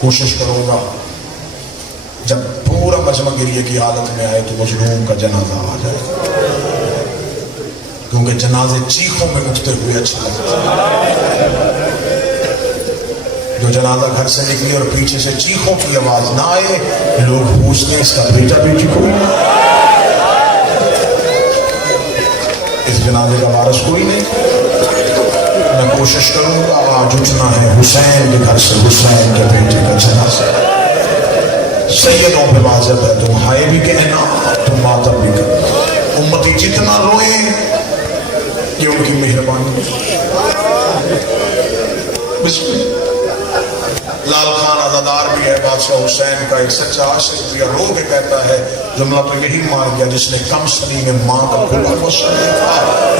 کوشش کروں گا جب پورا مجمع گریے کی حالت میں آئے تو مظلوم کا جنازہ آ جائے، کیونکہ جنازے چیخوں میں اٹھتے ہوئے اچھا لگتا ہے۔ جو جنازہ گھر سے نکلی اور پیچھے سے چیخوں کی آواز نہ آئے، لوگ پوچھتے ہیں اس کا بیٹا بیٹی کوئی نہیں، اس جنازے کا وارث کوئی نہیں۔ میں کوشش کروں گا آج اٹھنا ہے حسین کے گھر سے حسین کے بیٹے کا جنازہ۔ سیدوں پہ واجب ہے تم ہائے بھی کہنا، تم ماتم بھی کرنا، امتی جتنا روئے یہ ان کی مہربانی۔ بسم اللہ۔ لال خان عزادار بھی ہے بادشاہ حسین کا، ایک سچا عاشق بھی، رو کے کہتا ہے جملہ تو یہی مار گیا جس نے کم سنی میں ماں کا کھلا وصل تھا۔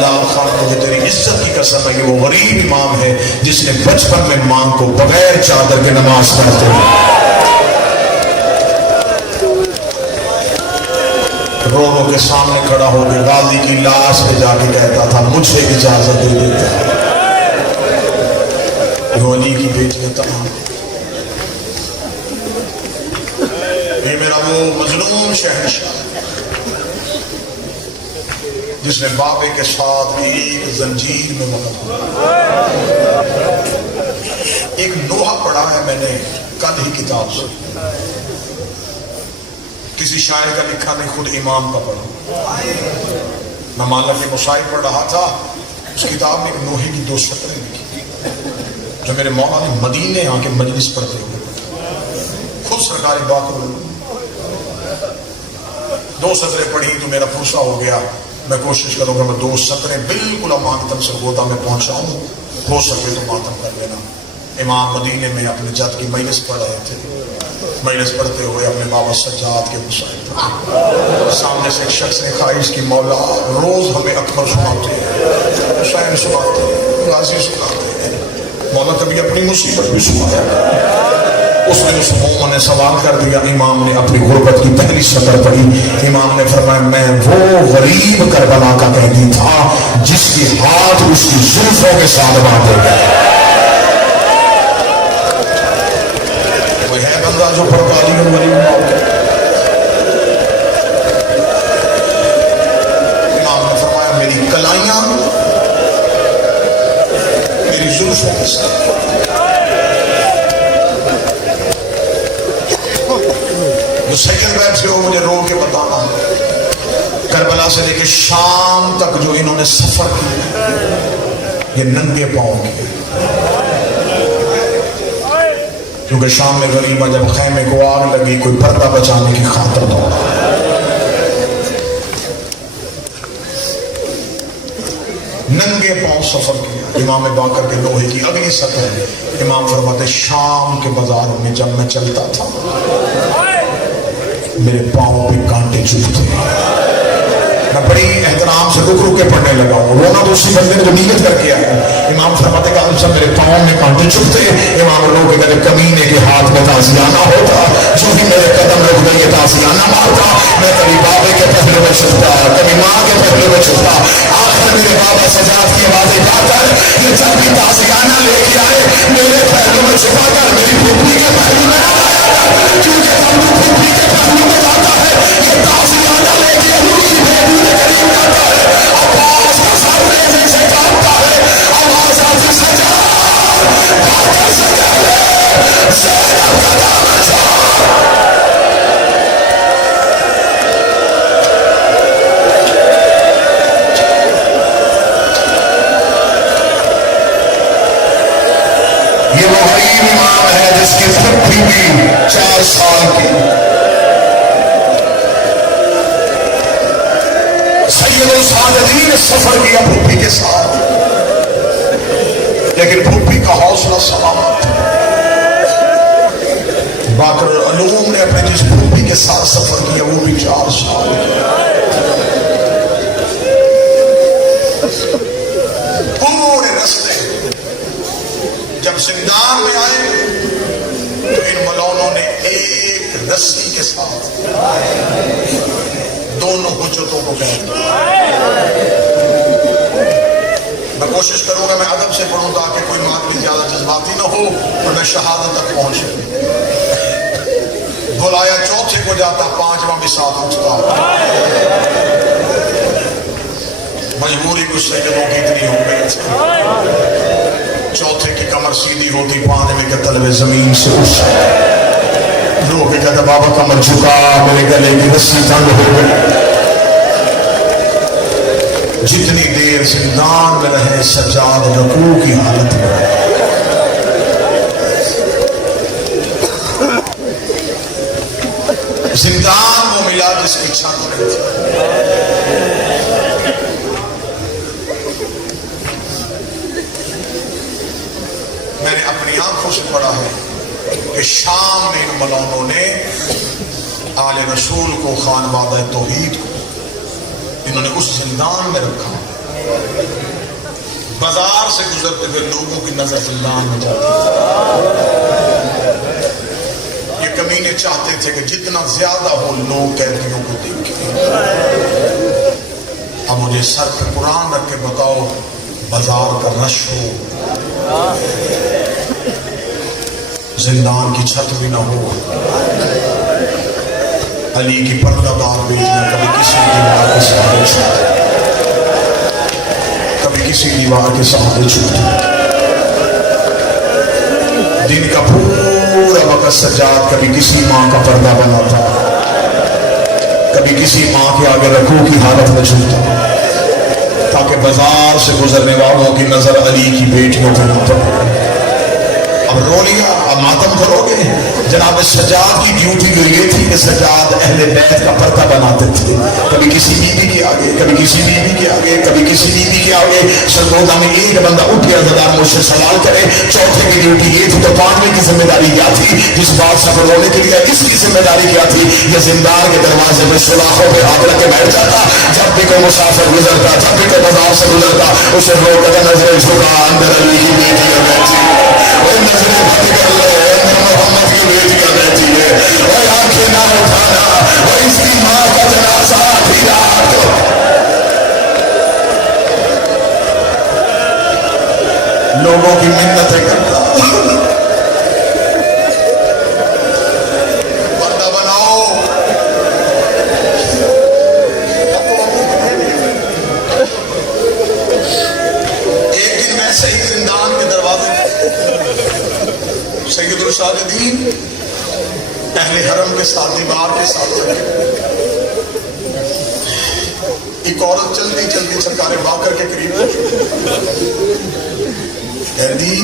لال خان مجھے تیری عزت کی قسم ہے کہ وہ غریب امام ہے جس نے بچپن میں ماں کو بغیر چادر کے نماز پڑھتے ہیں رو رو کے سامنے کھڑا ہو کے غازی کی لاش پہ جا کے کہتا تھا مجھے اجازت دے دیتا جو علی کی بیٹی تمام۔ یہ میرا وہ مظلوم شہنشاہ جس نے بابے کے ساتھ ایک زنجیر میں مقدم، ایک لوہا پڑھا ہے میں نے کل ہی کتاب سے، کسی شاعر کا لکھا نہیں، خود امام کا پڑھا۔ میں مالک مصائب پڑھ رہا تھا، اس کتاب میں ایک لوہے کی 2 سطریں لکھی جو میرے مولا نے مدینے آ کے مجلس پڑھتے ہوئے خود سرکار باقر 2 سطریں پڑھی تو میرا پھرسا ہو گیا۔ میں کوشش کروں گا میں 2 سطریں بالکل ماتم سے گودا میں پہنچاؤں، ہو سکے تو ماتم کر لینا۔ امام مدینے میں اپنے جد کی مجلس پڑھ رہے تھے، مجلس پڑھتے ہوئے اپنے بابا سجاد کے مصائب پڑھے، سامنے سے ایک شخص نے خواہش کی مولا روز ہمیں اکبر سناتے ہیں، حسین سناتے ہیں، غازی سناتے ہیں، مولا کبھی اپنی مصیبت بھی سنایا۔ اس نے اس مومن نے سوال کر دیا، امام نے اپنی غربت کی پہلی سطر پڑھی، امام نے فرمایا میں وہ غریب کربلا کا قیدی تھا جس کی ہاتھ اس کی زلفوں کے ساتھ باندھے گئے۔ وہ ہے بندہ جو پڑھتا علی گڑھ غریب امام نے فرمایا میری کلائیاں میری زلفوں کے ساتھ۔ جو سیکنڈ بیٹھے ہو مجھے رو کے بتانا، کربلا سے لے کے شام تک جو انہوں نے سفر کیا یہ ننگے پاؤں کیا، کیونکہ شام میں غریبہ جب خیمے کو آگ لگی کوئی پردہ بچانے کی خاطر دوڑا، ننگے پاؤں سفر کیا۔ امام باقر کے لوہے کی اگلی سطح، امام فرماتے شام کے بازاروں میں جب میں چلتا تھا میرے پاؤں پہ کانٹے چبھتے، میں بڑی احترام سے رک رک کے پڑھنے لگا ہوں، رونا تو اسی بندے نے جو نیت کر کے آیا۔ امام فرماتے کہ ہم سب میرے پاؤں میں کانٹے چبھتے، امام لوگ کہ میرے کمینے کے ہاتھ میں تازیانہ ہوتا، جو بھی میرے قدم رک گئی تازیانہ مارتا، میں کبھی بابے کے پہلے میں چھپتا، کبھی ماں کے پہلے میں چھپتا، آخر میرے بابا سجاد کی آوازیں گا کر یہ جب بھی تازیانہ لے کے آئے میرے پہلو میں چھپا کر میری پھوپھی کے پہلو میں آیا، کیونکہ ہم پھوپھی کے پہلو میں جاتا ہے یہ تازیانہ لے کے ہوئی بھیڑوں میں قریب جاتا ہے، آواز کا سامنے جیسے کانپتا ہے، آواز آتی سجا باقر سجا زینب کا دامن چھوڑ۔ یہ وہ غریب امام ہے جس کی پھپھی بھی 4 سال کی، سید السعادتین نے سفر کیا پھپھی کے ساتھ، لیکن پھپھی کا حوصلہ سلامت۔ باقر العلوم نے اپنے جس پھپھی کے ساتھ سفر کیا وہ بھی 4 سال پورے رستے جب زندان میں آئے تو ان ملونوں نے ایک رسی کے ساتھ دونوں حجتوں کو قید کیا۔ میں کوشش کروں گا میں ادب سے پڑھوں تاکہ کوئی آدمی زیادہ جذباتی نہ ہو اور میں شہادت تک پہنچ سکوں. بلایا چوتھے کو جاتا پانچواں بھی ساتھ اٹھتا. مجبوری کچھ سیدوں کی اتنی ہو گئی تھی. چوتھے کی کمر سیدھی ہوتی پانچویں کے تلوے زمین سے اٹھ. لوگ کہتے بابا کمر جھکا میرے گلے کی رسی تنگ ہو گئی. جتنی دیر زندان میں رہے سجاد رکوع کی حالت میں رہے. زندان وہ ملا جس کی چھت نہیں تھی. میں نے اپنی آنکھوں سے پڑھا ہے کہ شام میں ان ملونوں نے آل رسول کو خانوادہ توحید کو انہوں نے اس زندان میں رکھا. بازار سے گزرتے ہوئے لوگوں کی نظر زندان میں جاتی. یہ کمینے چاہتے تھے کہ جتنا زیادہ ہو لوگ قیدیوں کو دیکھیں. اب مجھے سر پہ قرآن رکھ کے بتاؤ بازار کا رش ہو زندان کی چھت بھی نہ ہو علی کی پردہ دار بیٹیاں کبھی کسی دیوار کے سہارے چھوٹے کبھی کسی دیوار کے سہارے چھوٹے. دن کا پورا وقت سجاد کبھی کسی ماں کا پردہ بناتا کبھی کسی ماں کے آگے رکوع کی حالت میں جھکتا تاکہ بازار سے گزرنے والوں کی نظر علی کی بیٹیوں پر نہ پڑے. اب رو لیا اب ماتم کرو گے. جناب سجاد کی ڈیوٹی جو یہ تھی کہ سجاد اہل بیت کا پردہ بناتے تھے. کبھی کسی بیوی کے آگے کبھی کسی بیوی کے آگے کبھی کسی بیوی کے آگے. سرگودا میں ایک بندہ اٹھ کے عزادار مجھ سے سوال کرے چوتھے کی ڈیوٹی یہ تھی تو پانچویں کی ذمہ داری کیا تھی؟ جس بات سے رونے کے لیے اس کی ذمہ داری کیا تھی؟ یہ زندان کے دروازے پہ سلاخوں پہ ہاتھ رکھ کے بیٹھ جاتا. جب بھی کوئی مسافر گزرتا جب بھی کوئی بازار سے گزرتا اسے رو کر نظریں جھکا اندر علی کی بیٹیاں بیٹھی وہ نظریں بند کر لے اندر محمد کی بیٹیاں بیٹھی ہے وہ آنکھیں نہ اٹھانا وہ اس کی ماں کا جنازہ بھی رات. لوگوں کی منتیں کرتا بندہ بناؤ. ایک دن میں صحیح زندان کے دروازے سید الشاہدین اہل حرم کے ساتھ دیوار کے ساتھ ایک عورت جلدی جلدی سرکار باقر کے قریب قیدی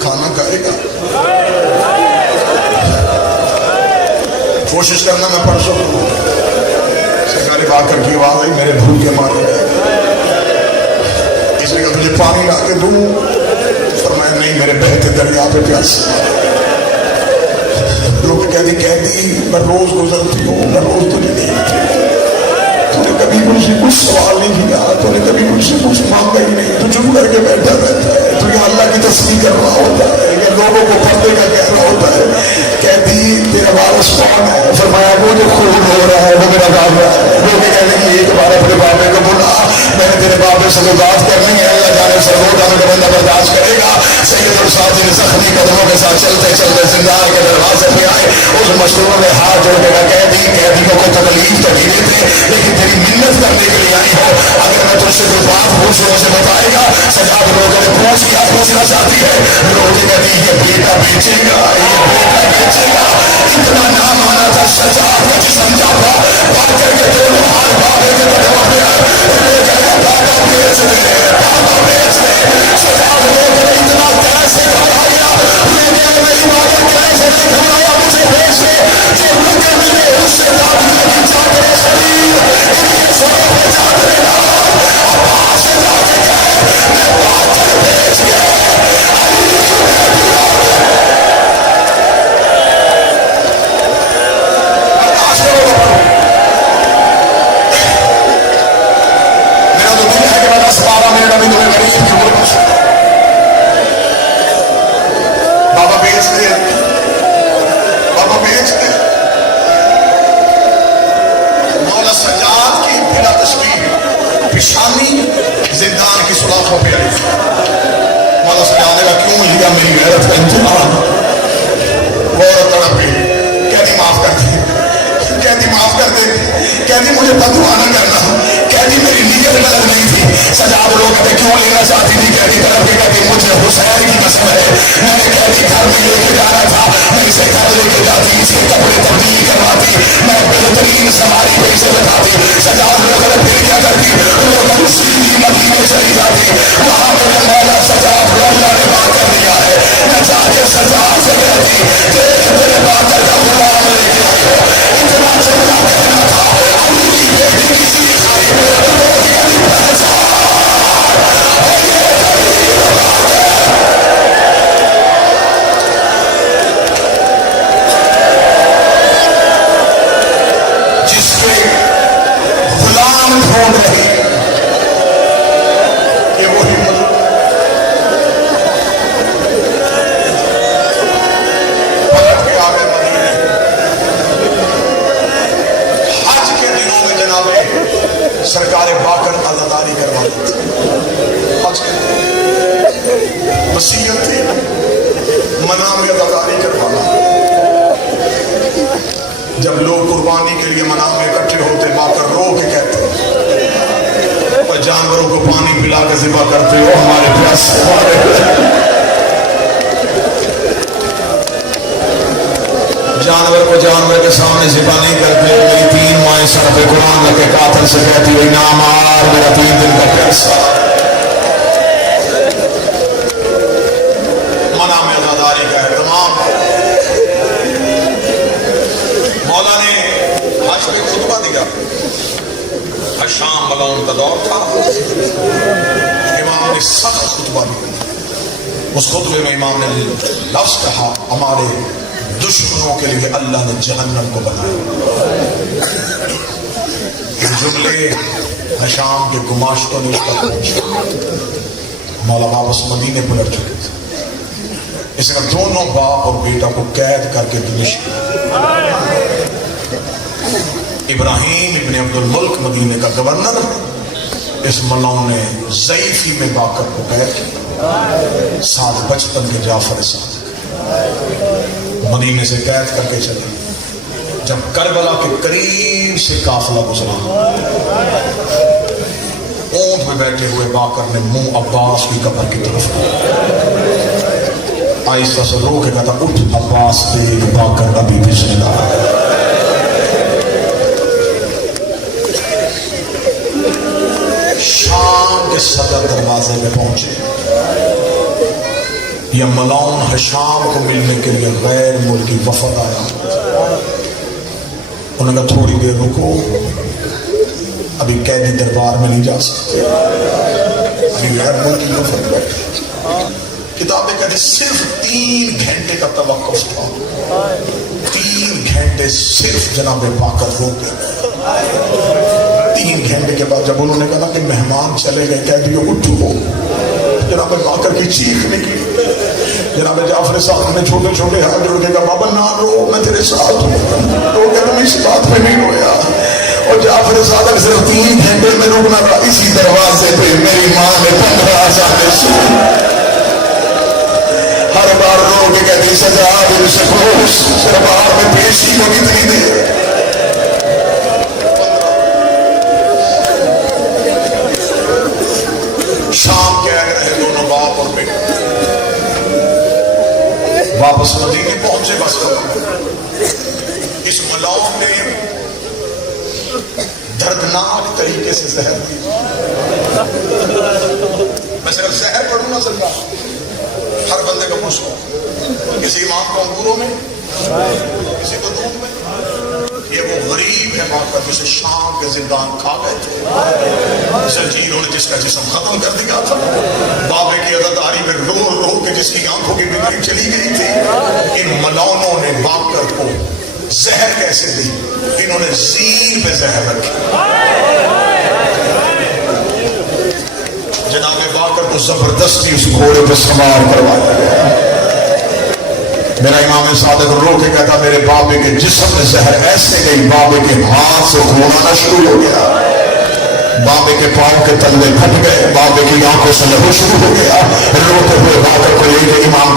کھانا کھائے گا. کوشش کرنا میں پڑھ سکوں. سرکار باقر کی آواز آئی میرے بھول کے مارے گئے. اس نے کہا تجھے پانی لا کے دوں؟ فرمایا نہیں میرے بہتے دریا پہ پیاس. لوگ کہتی میں روز گزرتی ہوں میں روز تجھے نہیں تو نے کبھی مجھ سے کچھ سوال نہیں کیا تو نے کبھی مجھ سے کچھ مانگا ہی نہیں. تو چپ کر کے بیٹھا رہتا ہے تو یہ اللہ کی تسبیح کر رہا ہوتا ہے یا لوگوں کو پردے کا کہہ رہا ہوتا ہے. کہتی تیرا وارث کون ہے؟ فرمایا وہ جو خون ہو رہا ہے وہ میرا بابا ہے. لوگ کہنے کی ایک بار اپنے بابے کو بولا میں نے تیرے بابے سے بات کرنی ہے. اللہ جانے سرگودا میں بندہ برداشت کرے گا. سید السادین زخمی قدموں کے ساتھ چلتے چلتے زندان کے دروازے پہ آئے. اس مشہور نے ہاتھ جوڑ کے کہا قیدی کو کوئی تکلیف تو نہیں دیتے لیکن تیری منت کرنے کے لیے آئی ہو. اگر میں تجھ سے کوئی بات پوچھوں مجھے بتائے گا. سجاد لوگوں نے پوچھنا چاہتی ہے. روٹی کہتی یہ بیٹا بیچے گا یہ بیٹا بیچے گا. اتنا نام آنا تھا سجاد کا جسم جاتا باقر کے دونوں ہاتھ بابے کے قدموں پہ آئے. بابا بیچ دے بابا بیچ دے. سجاد لوگوں نے اتنا کیسے گھبرایا میری عبادت کیسے گھبرایا مجھے بیچ دے. جو لکے ملے اس سے بات لگی چادر شریف انہیں سوروں پہ چادر لا آباد سے لا کے گئے میں باقر بیچ گئے. بابا بیچ دے بابا بیچ دے. مولا سجاد کی بلا تشبیہ پیشانی دیا میری غیرت کا امتحان. وہ عورت تڑپی, کہتی معاف کر دے, کہتی معاف کر دے, کہتی مجھے بددعا نہ کرنا, کہتی میری نیت غلط نہیں تھی. سجاد لوگ کہتے کیوں لینا چاہتی تھی, کہتی طرف کی کہتی مجھے حسین کی قسم ہے, میں نے کہتی گھر میں لے کے جانا تھا, میں اسے گھر لے کے جاتی, اس کے کپڑے تبدیل کرواتی, میں بہترین سواری پہ اسے بتاتی. سجاد لوگ پھر کیا کرتی, وہ دوسری مدینے چلی جاتی, وہاں میرے مولا سجاد کو اللہ نے بات کر دیا ہے, میں جا کے سجاد سے کہتی دیکھ میرے بات کا غلام لے کے آئی ہو, اتنا چلنا کہنا تھا اپنی بیٹی کسی خالی جس کے غلام ڈھونڈ رہے یہ وہی پلٹ کے آگے مدینے. حج کے دنوں میں جناب سرکار باقر عزاداری کروا دیتی. حج کے وصیت تھی منام عزاداری کروانا. جب لوگ قربانی کے لیے منام میں اکٹھے ہوتے, باقر رو کے کہتے اور جانوروں کو پانی پلا کے ذبح کرتے ہو ہمارے پیاسے جانور کو جانور کے سامنے ذبح نہیں کرتے. میری 3 مائیں سر پہ قرآن لے کے قاتل سے کہتی ہوئی نامار میرا 3 دن کا پیاسا. منام عزاداری کا اہتمام. مولا نے حج پہ خطبہ دیا, شام ملعون کا دور تھا, امام نے سخت خطبہ دیا. اس خطبے میں امام نے لفظ کہا ہمارے دشمنوں کے لیے اللہ نے جہنم کو بنایا. جملے حشام کے گماشتوں نے اس کا پوچھا. مولا واپس مدینے پلٹ چکے تھے. اس نے دونوں باپ اور بیٹا کو قید کر کے دمشق. ابراہیم ابن عبد الملک مدینے کا گورنر, اس ملعون نے ضعیفی میں باقر کو قید کیا. ساتھ بچپن کے جعفر صادق مدینے سے قید کر کے چلے. جب کربلا کے قریب سے قافلہ گزرا, اونٹ میں بیٹھے ہوئے باقر نے منہ عباس کی قبر کی طرف آہستہ سے رو کے کہا اٹھ عباس دیکھ باقر ابھی بھی زندہ ہے. شام کے صدر دروازے میں پہنچے. یہ ملعون حشام کو ملنے کے لیے غیر ملکی وفد آیا. انہوں نے کہا تھوڑی دیر رکو, ابھی قیدی دربار میں نہیں جا سکتے. ابھی غیر ملکی وفد بیٹھے. کتابیں کہتے صرف 3 گھنٹے کا توقف تھا. 3 گھنٹے صرف جناب باقر روتے گئے. 3 گھنٹے کے بعد جب انہوں نے کہا کہ مہمان چلے گئے, قیدیوں اٹھو, جناب باقر کی چیخ نکلی. جناب جعفر صاحب نے چھوٹے چھوٹے ہاتھ جوڑ کے کہا بابا نہ رو, میں تیرے ساتھ ہوں. تو کہتا میں اس بات پہ نہیں رویا. اور جعفر صادق صرف 3 گھنٹے میں رکنا تھا. اسی دروازے پہ میری ماں نے 15,000 سو ہر بار رو کے کہتی سجاد دربار میں پیشی کو کتنی دیر. شام کہہ رہے دونوں باپ اور بیٹا. واپس مدینے پہنچے. بس اس ملعون نے دردناک طریقے سے زہر دی. میں صرف زہر پڑھوں نا سرکار, ہر بندے کا پوچھو. کسی امام کو انگوروں میں, کسی کو دودھ میں. یہ وہ غریب ہے باقر جسے شام کے زندان کھا گئے تھے. زنجیروں نے جس کا جسم ختم کر دیا تھا. بابے کی عزاداری میں رو رو کے جس کی آنکھوں کی بیماری چلی گئی تھی. ان ملعونوں نے باقر کو زہر کیسے دی؟ انہوں نے زیر پہ زہر رکھی. جناب باقر کو زبردستی اس گھوڑے پہ سوار کروایا گیا. میرا امام صادق رو کے کہتا میرے بابے کے جسم میں زہر ایسے گئی, بابے کے ہاتھ سے خون آنا شروع ہو گیا. بابے کے پاؤں کے تلے پھٹ گئے, بابے کی آنکھوں سے لہو شروع ہو گیا. روتے ہوئے باقر کو لے کے امام